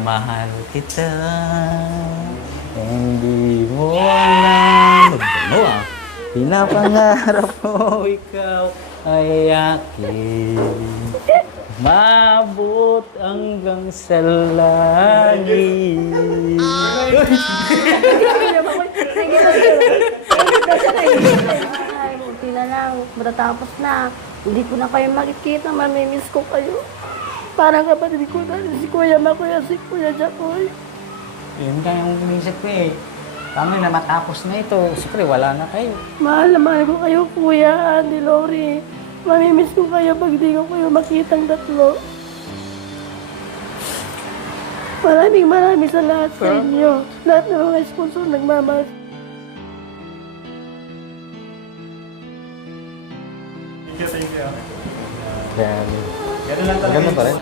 mahal kita. Hindi mo alam. Ano ah? Pinapangarap mo ikaw ay akin. Maabot hanggang sa langit. Ay, buti na lang. Matatapos na. Hindi ko na kayo makikita. Mamimiss ko kayo. Parang kapatid ko na si Kuya Makoy at si Kuya Jacoy. Yun kayong inisip ko eh. Paano na matapos na ito? Siyempre, wala na kayo. Mahal na mahal ko kayo, Kuya, Ate Lori. Mamimiss ko kayo pag di ko kayo makitang tatlo. Maraming salamat sa inyo. Lahat ng mga sponsor nagmamahal. Thank you. Ganun lang talaga. Ganun pa rin.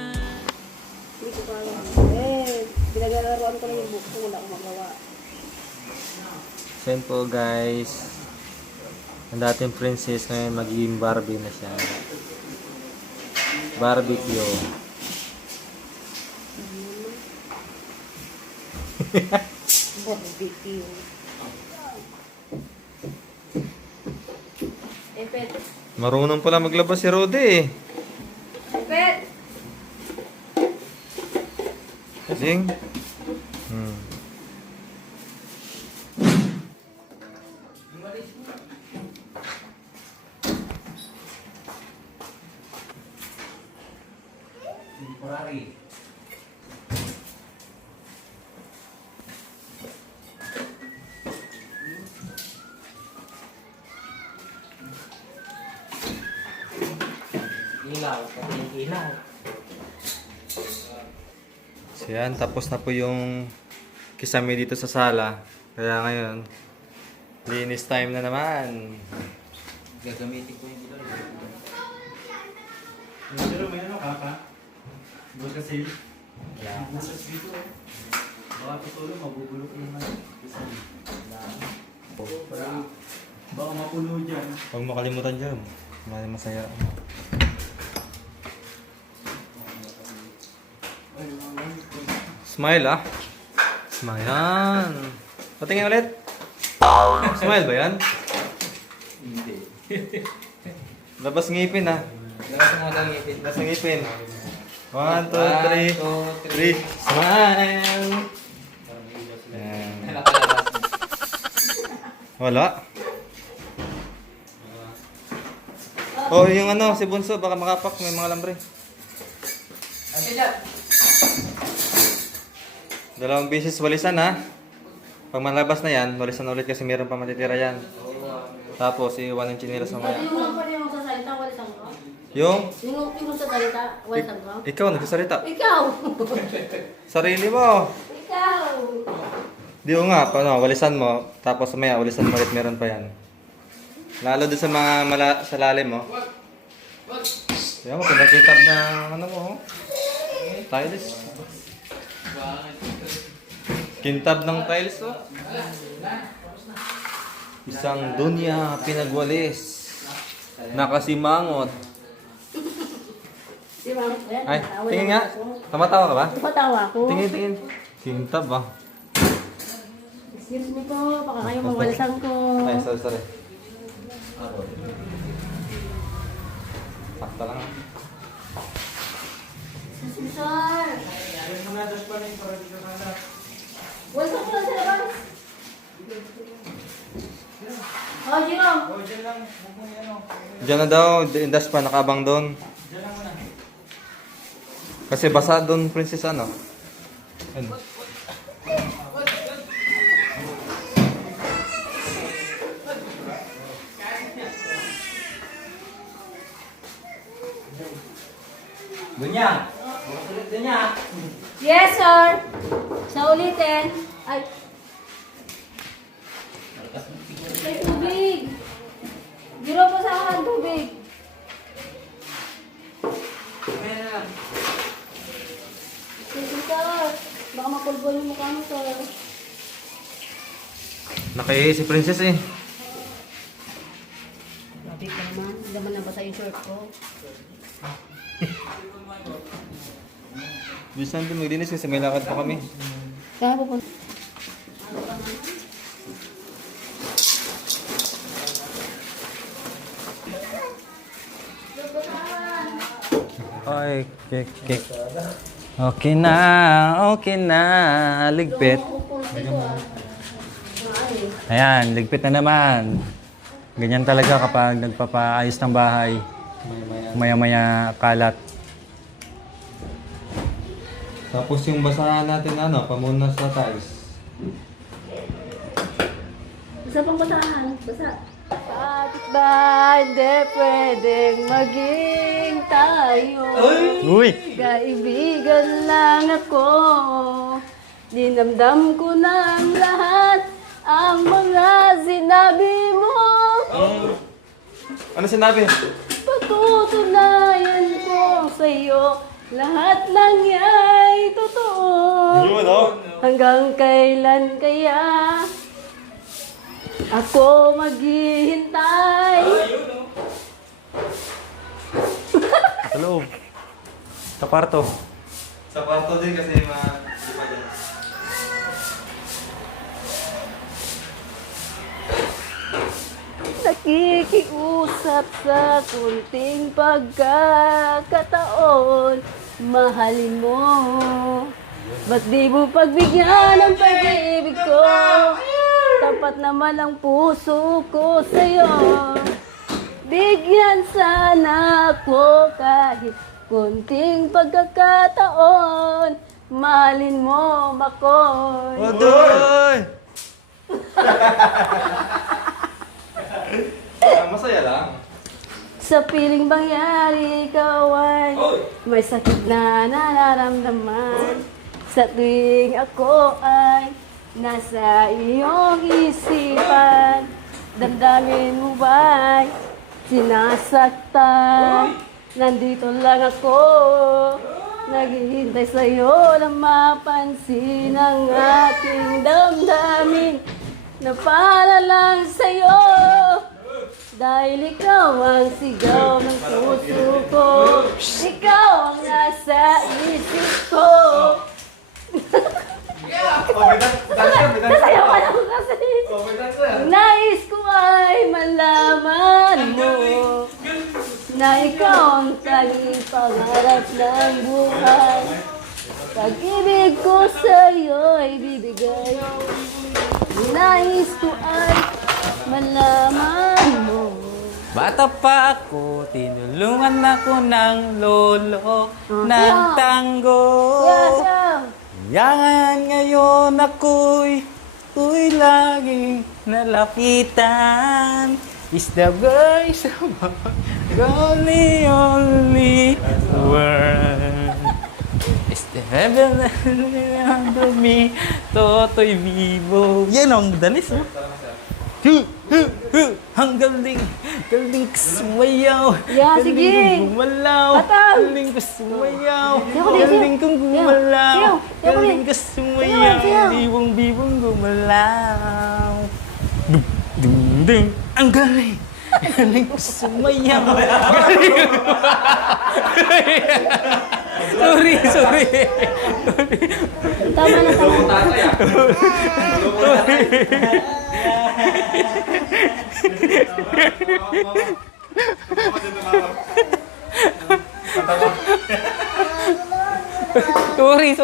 Hindi ko pa alam. Pinagalaroan ko lang yung book ko. Wala akong magawa. So yun po guys, ang dating princess ngayon magiging Barbie na siya. Barbecue. Barbecue. Epet. Marunong pala maglabas si Rode eh. Epet. Kasing? Temporary. Ilaw, pati yung ilaw. So yan, tapos na po yung kisame dito sa sala. Kaya ngayon, linis time na naman. Gagamitin ko yung ilaw. Pero may ano ka pa? Bukas kasi Wala. bukas dito eh. Baka tutulong, mabubulok naman. Baka mapuno dyan. Huwag makalimutan dyan. Masaya. Smile ah. Smile yan. Patingin ulit. Smile ba yan? Hindi. Labas ngipin ah. Labas mo lang ngipin. Labas ngipin. 1, 2, 3. 3. Smile. Yan. Wala. Oh, yung ano, si Bunso, baka makapak, may mga lambre. Dalawang beses walisan ha. Pag malabas na yan, walisan ulit kasi meron pa matitira yan. Tapos, iwan yung chinilas mamaya. Yung mga pa rin mo sa salita, walisan ko. Yung, Yung sa salita, walisan ko. ikaw nagsasalita. Ikaw! Sarili mo. Ikaw! Di ko nga, paano, walisan mo. Tapos mamaya, walisan mo ulit, meron pa yan. Lalo doon sa mga sa lalim mo. Yan mo, pinakitab na ano mo. Tiles. Kintab ng tiles oh. Isang dunya pinagwalis. Nakasimangot. Di ba? Ayan, Ay, natawa tingin naman nga. ako. Tumatawa ka ba? Tumatawa ako. Tingin. Kintab ah. Excuse me po, baka kayo mawalisan ko. Ay, sorry. Sakta lang. Excuse me, sir. Walisan ko lang sa labas. Oh, Jerome. Diyan na daw, indas pa, nakabang doon. Kasi basa doon, princess ano. Ayun. Dunya! Sulit dunya! Yes, sir. Sa ulitin. Ay. May tubig. Giro po sa akin ang tubig. Sige, sir. Baka mapulbol yung mukha mo, sir. Nakahihi si princess eh. Grabe ka naman. Hindi naman nabasa yung short ko. Bisan din magdinis kasi may lakad pa kami. Kaya pupunta. Ay, kek. Okay na. Ligpit. Ayan, ligpit na naman. Ganyan talaga kapag nagpapaayos ng bahay. Maya-maya kalat. Tapos yung basahan natin pamunas sa tiles. Isa pang basahan. Basa. Bakit ba hindi pwedeng maging tayo? Uy! Kaibigan lang ako. Dinamdam ko ng lahat ang mga sinabi mo. Ano sinabi? Patutunayan ko sa'yo lahat lang ya'y totoo. Yun, no? Hanggang kailan kaya ako maghihintay? Sa loob. Sa kwarto. Sa kwarto din kasi di pa dyan. Nakikiusap sa kunting pagkakataon, mahalin mo. Ba't di mo pagbigyan ang pag-ibig ko? Tapat naman ang puso ko sa'yo. Bigyan sana ako kahit kunting pagkakataon, mahalin mo, Makoy. Wadoy! Masaya lang. Sa piling mangyari, ikaw ay may sakit na nararamdaman. Sa tuwing ako ay nasa iyong isipan, damdamin mo ba'y sinasaktan? Nandito lang ako, naghihintay sa'yo na mapansin ang aking damdamin na para lang sa'yo. Dahil ikaw ang sigaw ng puso ko, ikaw ang nasa isip ko. Nasayaw ka lang kasi. Nais ko ay malaman mo na ikaw ang tanging pangarap ng buhay. Pag-ibig ko sa'yo ay bibigay. Nais ko ay malaman mo. Bata pa ako, tinulungan ako ng lolo ng tango. Yan ngayon ako'y laging nalapitan. Is the voice of only word. Is the heaven under me, Totoy Vivo. Yan ang dalis, oh. Ang galing sumayaw. Yeah, sige. Galing kong gumalaw. Atang. Galing ko sumayaw. Sayaw ko din, Galing kong gumalaw. Sayaw. Sayaw ko din. Galing ko sumayaw. Sayaw. Bibong gumalaw. Ding. Ang galing. Galing ko sumayaw. Galing. Sorry. Tama na, tama. Sorry.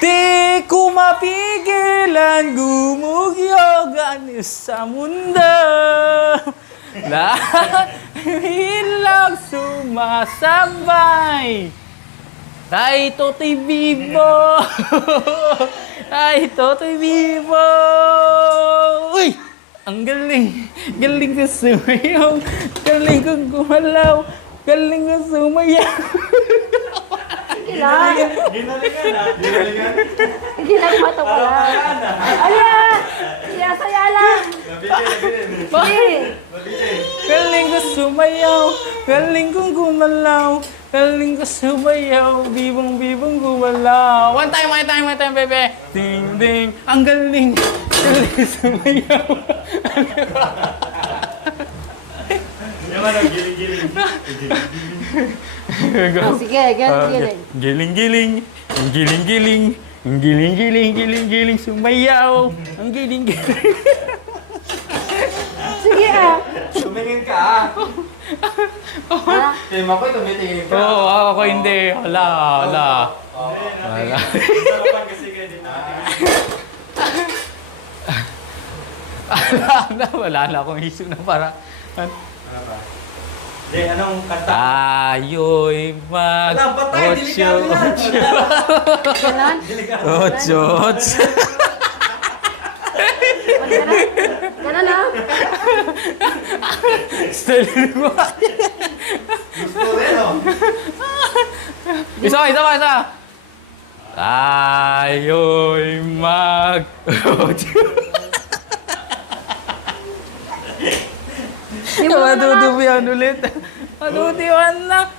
Di ko mapigilan gumugyogan sa mundo. Lahat hilang sumasabay. Ay, Totoy Vivo! Ay, Totoy Vivo! Uy! Ang galing! Galing ko sumayaw! Galing kong gumalaw! Galing ko sumayaw! Ginalingan. Ginalingan. Gilang mata ko lang. Ayan! Saya lang. Galing ko sumayaw! Galing kong gumalaw! Galing ko sumayaw, bibong-bibong gumalaw. One time, bebe. Ding, ding. Ang galing. Galing sumayaw. Yaman ang giling-giling. Oh, sige, galing. Giling-giling. Ang giling-giling. Ang giling-giling, giling-giling sumayaw. Ang giling-giling. Sige ah. Tumingin ka ah. Ha? Kaya makoy, tumitingin ka. Oo, ako hindi. Wala. Sarapan kasi kayo din Wala na akong isip na para. Ano ba? Hindi, anong kanta? Tayo'y mag... Wala, patay, delikado yan. Ganon? Otso. Ganon ah. Style mo. Gusto rin, oh. Isa. Tayo'y mag... Di mo na Madudubihan ulit. Madudubihan na.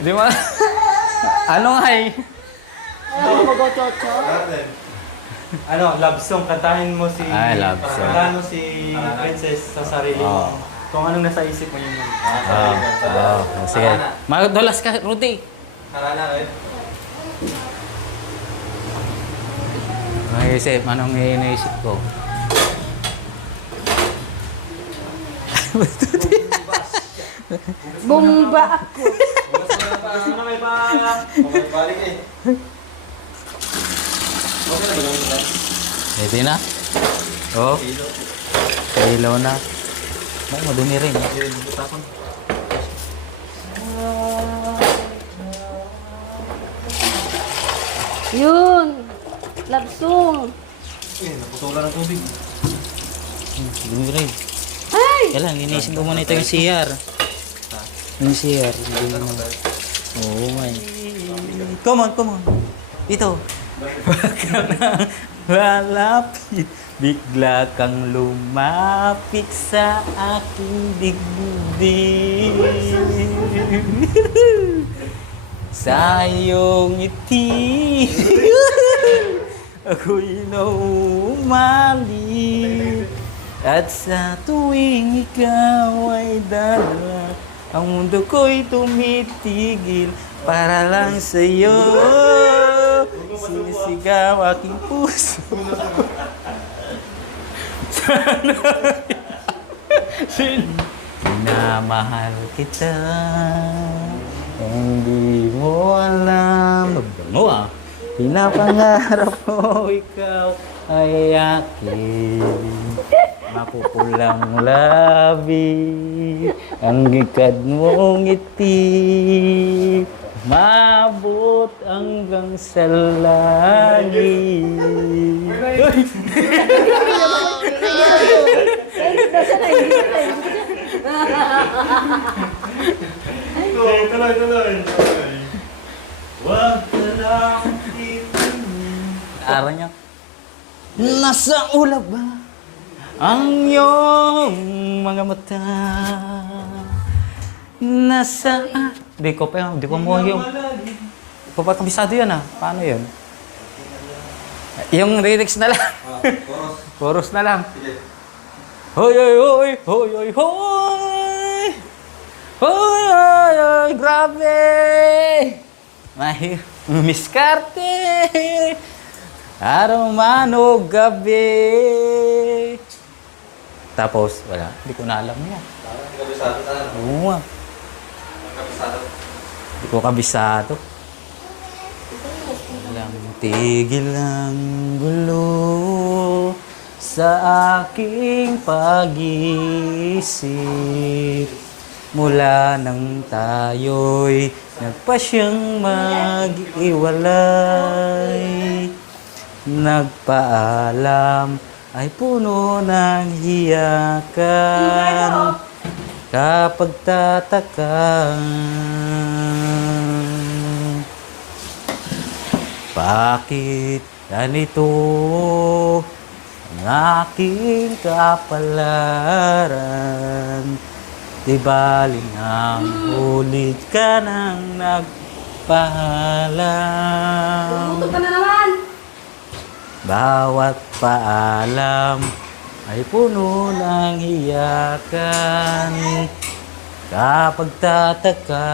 Di mo... Ano nga eh? Ayaw mo mag-chocho? Ano, love song, kantahin mo si... Ay, love song. Kantahin mo si Princess sa sarili mo. Kung anong nasa isip mo yun. Sige. Madulas ka, Rudy. Harana, eh. Naisip, anong iniisip ko? Bumba ako. Ano may balik eh. Okay na ba gawin ba? Pwede na? Oo. Kailaw na. Ay, madumi rin. Yun. Love song. Naputulan ng tubig. Madumi rin. Ay! Kailan, linisin ko muna ito yung CR. Yung CR. Oo, man. Come on. Ito. Huwag ka nang lalapit. Bigla kang lumapit sa aking digdig. Sa iyong ngiti. Ako'y naumali. At sa tuwing ikaw ay dala, ang mundo ko'y tumitigil para lang sa'yo. Sinisigaw aking puso. Sinamahal kita. Hindi mo alam. Mo ah. Pinapangarap ko ikaw ay akin. Mapupulang labi, ang gikad mong ngiti, maabot hanggang sa langit. Tuloy. Wag ka lang Araw niya. Nasa ulap ba ang iyong mga mata? Nasa... Di ko mo yung... Di ko pa kabisado yan ah. Paano yun? Yung lyrics na lang. Chorus na lang. Hoy, grabe! Miskarte! Araw man o gabi. Tapos, wala. Hindi ko na alam yan. Kabisado sa ano? Oo nga. Kabisado. Hindi ko kabisado. Walang tigil ang gulo sa aking pag-iisip. Mula nang tayo'y nagpasyang mag-iwalay. Nagpaalam ay puno ng hiyakan. Kapag tatakang bakit ganito ang aking kapalaran? Di baling ang ulit ka nang nagpaalam. Tutok ka na naman! Bawat paalam ay puno ng hiyakan. Kapag tataka,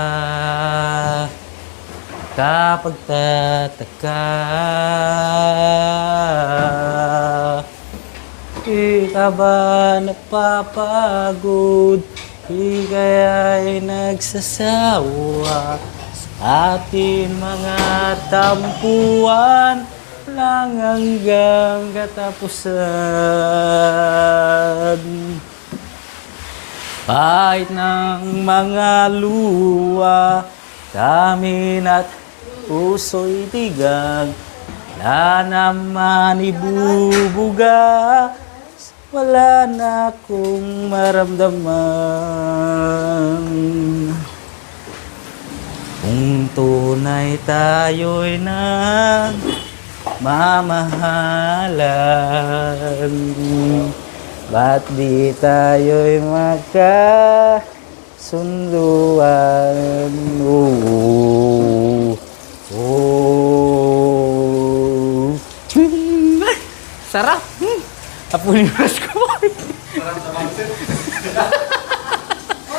di ka ba napapagod? Di kaya'y nagsasawa sa ating mga tampuan lang hanggang katapusan. Kahit ng mga luwa, damin at puso'y tigang, wala naman ibubuga, wala na akong maramdaman. Kung tunay tayo'y nagmamahalan, ba't di tayo'y magkasunduan? Oh, oh. Sarap! Apunin mo ko. Oh,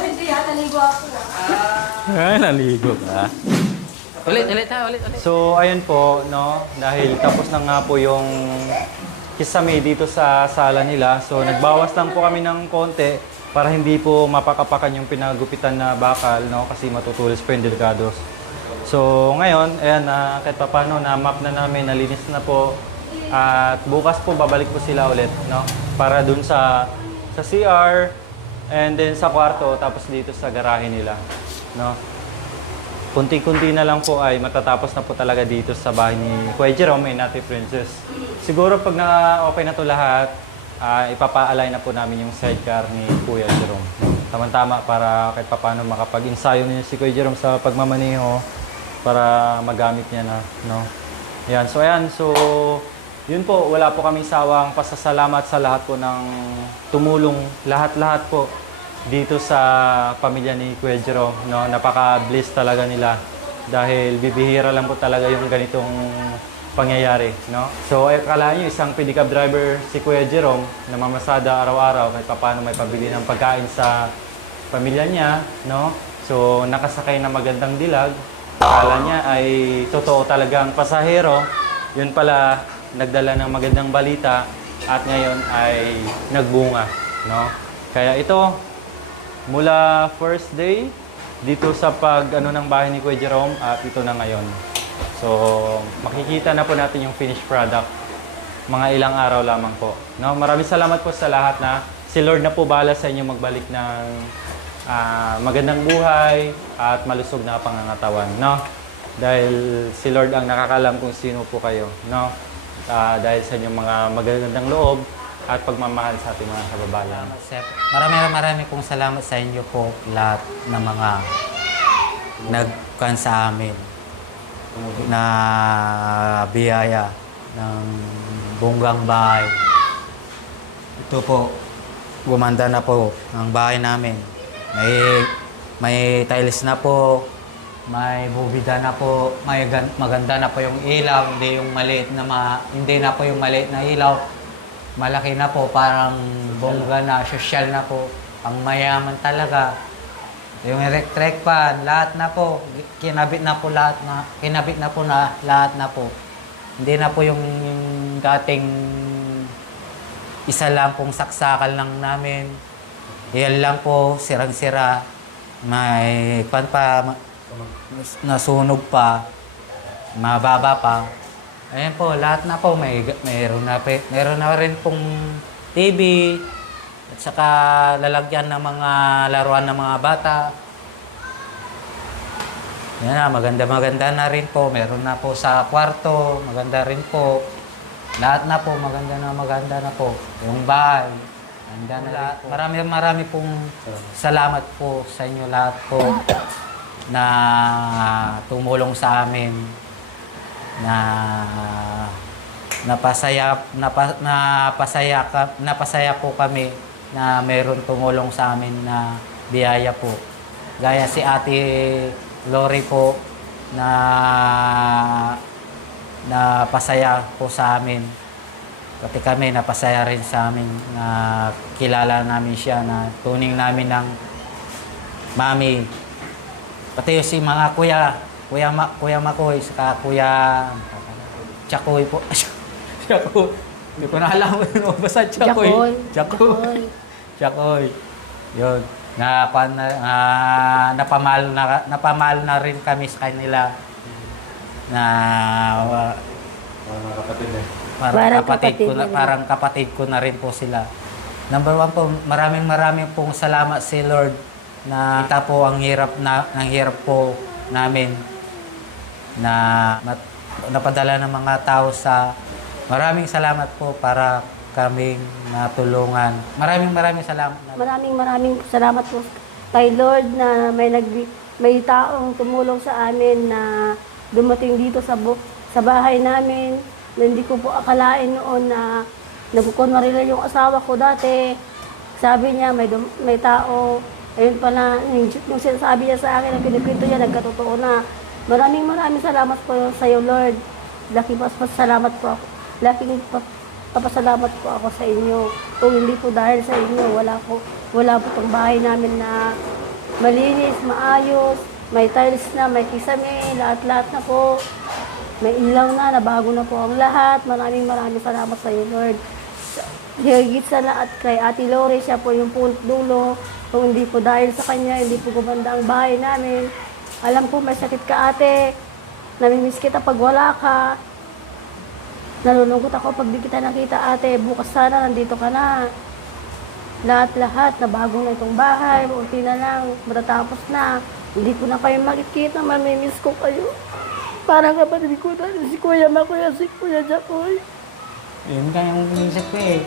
hindi ha. Naligo ako Ay, naligo ka. Ulit. So, ayun po, no, dahil tapos na nga po yung kisame dito sa sala nila. So, nagbawas lang po kami ng konti para hindi po mapakapakan yung pinagupitan na bakal, no, kasi matutulis po yung delgados. So, ngayon, ayan, kahit pa paano, na-map na namin, nalinis na po. At bukas po, babalik po sila ulit, no, para dun sa CR, and then sa kwarto, tapos dito sa garahe nila, no. Kunti-kunti na lang po ay matatapos na po talaga dito sa bahay ni Kuya Jerome and Ate Princess. Siguro pag na-okay na to lahat, ipapa-align na po namin yung sidecar ni Kuya Jerome. Tama-tama para kahit paano makapag-ensayo niya si Kuya Jerome sa pagmamaneho para magamit niya na, no. Ayan, so yun po, wala po kaming sawang pasasalamat sa lahat po ng tumulong, lahat-lahat po dito sa pamilya ni Kuya Jerome, no? Napaka-bless talaga nila dahil bibihira lang po talaga yung ganitong pangyayari, no? So, akala nyo, isang pedicab driver si Kuya Jerome na mamasada araw-araw kahit paano may pabili ng pagkain sa pamilya niya, no? So, nakasakay na magandang dilag. Akala niya ay totoo talagang pasahero. Yun pala, nagdala ng magandang balita at ngayon ay nagbunga, no? Kaya ito, mula first day dito sa ng bahay ni Kuya Jerome at ito na ngayon. So, makikita na po natin yung finished product mga ilang araw lamang po, no? Maraming salamat po sa lahat na si Lord na po bahala sa inyo magbalik ng magandang buhay at malusog na pangangatawan, no? Dahil si Lord ang nakakalam kung sino po kayo, no? Dahil sa inyong mga magagandang loob at pagmamahal sa ating mga kababayan. Sir, marami pong salamat sa inyo po lahat ng mga nagkan sa amin na biyaya ng bonggang bahay. Ito po, gumanda na po ang bahay namin. May tiles na po, may bubida na po, maganda na po yung ilaw, hindi na po yung maliit na ilaw. Malaki na po, parang bongga na, social na po. Ang mayaman talaga. Yung electric fan, lahat na po. Kinabit na po lahat na po. Hindi na po yung dating isa lang pong saksakal lang namin. Yan lang po, sirang-sira. May pan pa, nasunog pa, mababa pa. Ayan po, lahat na po. Meron na rin pong TV at saka lalagyan ng mga laruan ng mga bata. Yan na, maganda na rin po. Meron na po sa kwarto, maganda rin po. Lahat na po, maganda na po. Yung bahay, ganda na lahat. Marami pong salamat po sa inyo lahat po na tumulong sa amin, na napasaya po kami na meron tumulong sa amin na biyaya po. Gaya si Ate Lori po na pasaya po sa amin. Pati kami napasaya rin sa amin na kilala namin siya, na tuning namin ng mami. Pati si mga Kuya Makoy, saka Kuya Chakoy po. Chakoy. Hindi ko na alam mo basta Chakoy. Chakoy. Yun. Napamahal na rin kami sa kanila. Na Mga kapatid eh. parang kapatid ko na rin po sila. Number one po, maraming pong salamat si Lord na kita po ang hirap po namin na napadala ng mga tao sa maraming salamat po para kaming natulungan. Maraming salamat. Maraming salamat po kay Lord na may taong tumulong sa amin na dumating dito sa bahay namin. Na hindi ko po akalain noon na nagkukunwari lang yung asawa ko dati. Sabi niya may tao. Ayun pala, yung sinasabi niya sa akin, ang pinipinto niya, nagkatotoo na. Maraming salamat po sa iyo, Lord. Laking pasalamat po ako. Laking papasalamat po ako sa inyo. Kung hindi po dahil sa inyo, wala po itong bahay namin na malinis, maayos, may tiles na, may kisame, lahat-lahat na po. May ilaw na, nabago na po ang lahat. Maraming salamat sa iyo, Lord. Higit sa lahat kay Ate Lori, siya po yung punot dulo. Kung hindi po dahil sa kanya, hindi po gumanda ang bahay namin. Alam ko may sakit ka, ate. Namimiss kita pag wala ka. Nalulungkot ako pag di kita nakita, ate. Bukas sana, nandito ka na. Lahat-lahat, nabago na itong bahay. Unti na lang, matatapos na. Hindi ko na kayo makikita, mamimiss ko kayo. Parang kapatid ko na, si Kuya Makoy, si Kuya Jacoy. Yun kayong inisip ko eh.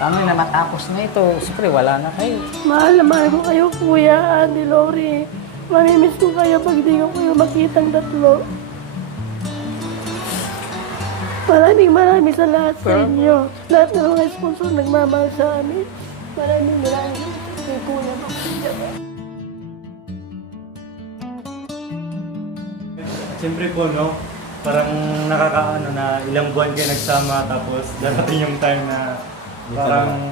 Paano na matapos na ito? Siyempre, wala na kayo. Mahal na mahal ko kayo, Kuya, Ate Lori. Mamimiss ko kayo pag di ko kayo makitang tatlo. Maraming sa lahat sa inyo. Lahat ng mga sponsor nagmamahal sa amin. Maraming kay Kuya Makoy. Siyempre po, no, parang nakakaano na ilang buwan kayo nagsama tapos darating yung time na parang,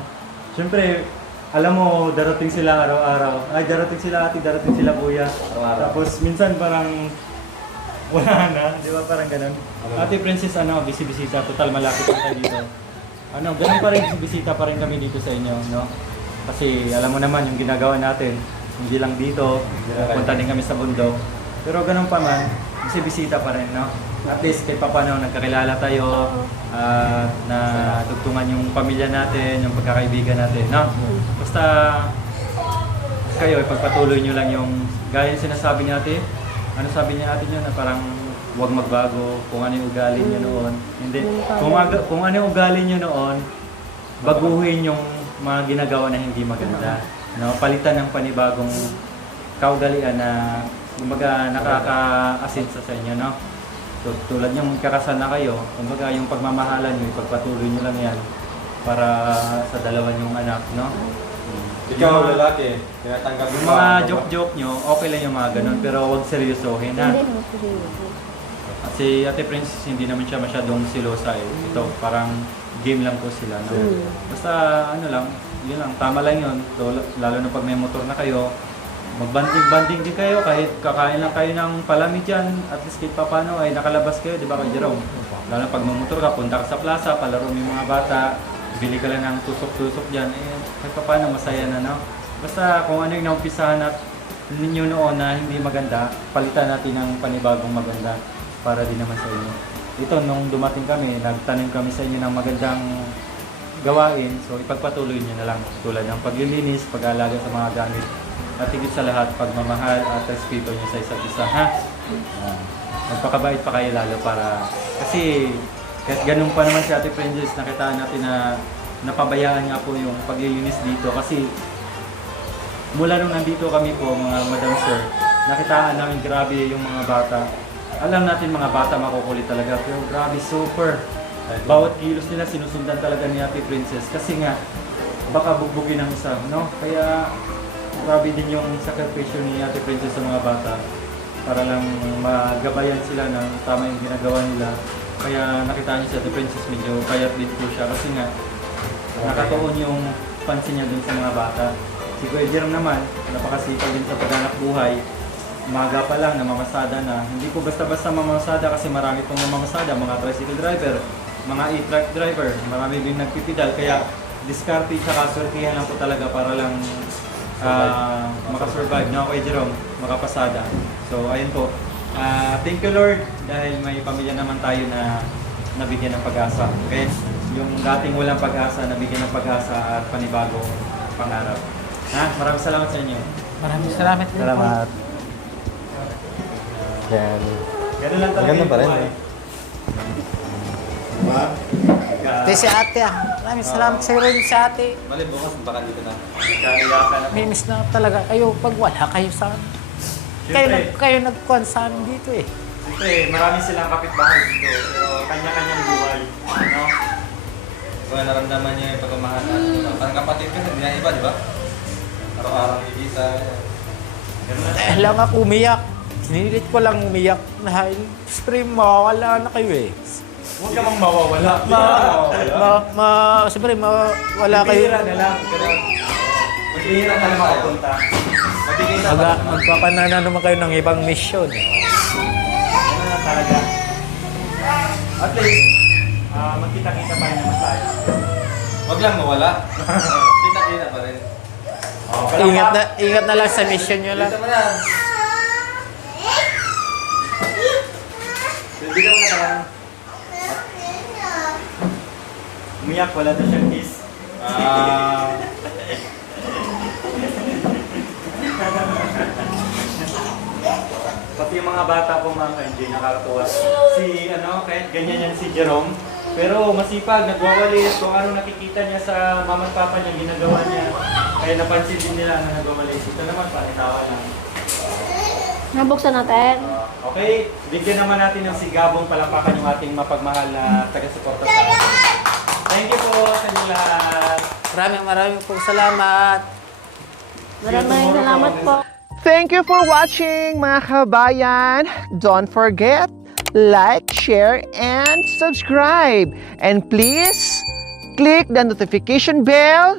siyempre, alam mo, darating sila araw-araw. Ay, darating sila ate, darating sila kuya. Tapos minsan parang wala na, di ba? Parang ganun. Ate Princess, bisibisita, total malapit na tayo dito. Ganun pa rin, bisibisita pa rin kami dito sa inyo, no? Kasi alam mo naman yung ginagawa natin, hindi lang dito, punta din kami sa bundok. Pero ganun pa man, bisibisita pa rin, no? At least kahit pa paano nagkakilala tayo, na dugtungan yung pamilya natin, yung pagkakaibigan natin, no? Basta kayo, ipagpatuloy nyo lang yung, gaya yung sinasabi ni ate, ano sabi niya ate nyo na parang huwag magbago kung ano yung ugali nyo noon. Hindi, kung ano yung ugali nyo noon, baguhin yung mga ginagawa na hindi maganda. No? Palitan ng panibagong kaugalian na kumbaga nakaka-asinsa sa inyo, no? So, tulad yung kakasal na kayo, kumbaga yung pagmamahalan nyo, ipagpatuloy nyo lang yan para sa dalawa nyong anak, no? Ikaw, lalaki, tinatanggap Yung mga joke-joke nyo, okay lang yung mga ganun, pero huwag seryosohin, ha? Kasi Ate Princess, hindi naman siya masyadong silosa eh. Ito, parang game lang po sila, no? Basta, yun lang, tama lang yun. Lalo na pag may motor na kayo, magbanding-banding din kayo, kahit kakain lang kayo ng palamig dyan, at least kahit paano ay nakalabas kayo, di ba kay Jerome? Lalo pag mamotor ka, punta ka sa plaza, palaro mo yung mga bata, bili ka lang ng tusok-tusok dyan, kahit paano masaya na, no? Basta kung ano yung naumpisahan ninyo noon na hindi maganda, palitan natin ng panibagong maganda para din naman sa inyo. Ito, nung dumating kami, nagtanim kami sa inyo ng magandang gawain, so ipagpatuloy nyo na lang tulad ng paglilinis, pag-aalaga sa mga gamit, at higit sa lahat, pagmamahal at respeto nyo sa isa't isa, ha? Magpakabait pa kayo lalo para, kasi kahit ganun pa naman si Ate Princess, nakitaan natin na napabayaan nga po yung paglilinis dito kasi mula nung nandito kami po, mga Madam Sir, nakitaan namin grabe yung mga bata. Alam natin mga bata makukulit talaga, pero grabe, super. Bawat kilos nila sinusundan talaga ni Ate Princess kasi nga baka bugbugin ang isa, no? Kaya grabe din yung sakripisyo ni Ate Princess sa mga bata para lang magabayan sila ng tama yung ginagawa nila. Kaya nakita niyo si Ate Princess medyo payat din po siya kasi nga nakatuon yung pansin niya dun sa mga bata. Si Kuya Jerome naman, napakasipag din sa paghanap buhay. Umaga pa lang, namamasada na. Hindi po basta-basta mamamasada kasi marami pong namamasada, mga tricycle driver, mga e-truck driver, marami din nagpipidal. Kaya diskarte tsaka sortihan lang po talaga para lang makasurvive na Kuya Jerome, makapasada. So ayun po. Thank you Lord dahil may pamilya naman tayo na nabigyan ng pag-asa. Okay? Yung dating walang pag-asa, nabigyan ng pag-asa at panibagong pangarap. Maraming salamat sa inyo. Maraming salamat din po. Salamat. Yan. Ganun lang talaga Maganda yung pa rin. buhay. Ate si ate Maraming salamat sa rin si ate. Bali, bukas baka dito na. Nagkaiyakan ako. Miss na talaga kayo pag wala kayo sa amin. Kayo nagkuhan sa amin dito eh. Siyempre, marami silang kapitbahay dito, pero kanya-kanyang buhay. No? Kung naramdaman niya yung pagmamahal at parang kapatid kasi hindi na iba, di ba? Araw-araw ibisa. Ganun lang. Dahil lang ako umiyak. Sinilit ko lang umiyak dahil siyempre mawawala na kayo eh. Huwag ka mang mawawala. Siyempre mawawala kayo. Magbihira na lang. Magbihira na lang makapunta. Mabigay na lang. Magpapanana naman kayo ng ibang mission. Ganun lang talaga. At least, magkita-kita pa rin naman tayo. Wag lang mawala. Kita-kita pa rin. Ingat na lang sa mission nyo lang. Dito mo na. Dito mo na parang. Umiyak, wala na siyang kiss. Pati yung mga bata po mga ka-NJ, nakakatuwa. Kahit ganyan yan si Jerome. Pero masipag, nagwawalis kung ano nakikita niya sa mama at papa niya, ginagawa niya. Kaya napansin din nila na nagwawalis. Ito naman, panitawa lang. Nabuksan natin. Okay, bigyan naman natin ng sigabong palapakan yung ating mapagmahal na taga-suporta sa atin. Thank you po sa inyo lahat. Maraming pong salamat. Maraming salamat po. Thank you for watching, mga kabayan. Don't forget, like, share, and subscribe. And please, click the notification bell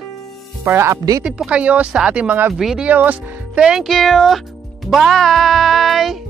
para updated po kayo sa ating mga videos. Thank you! Bye!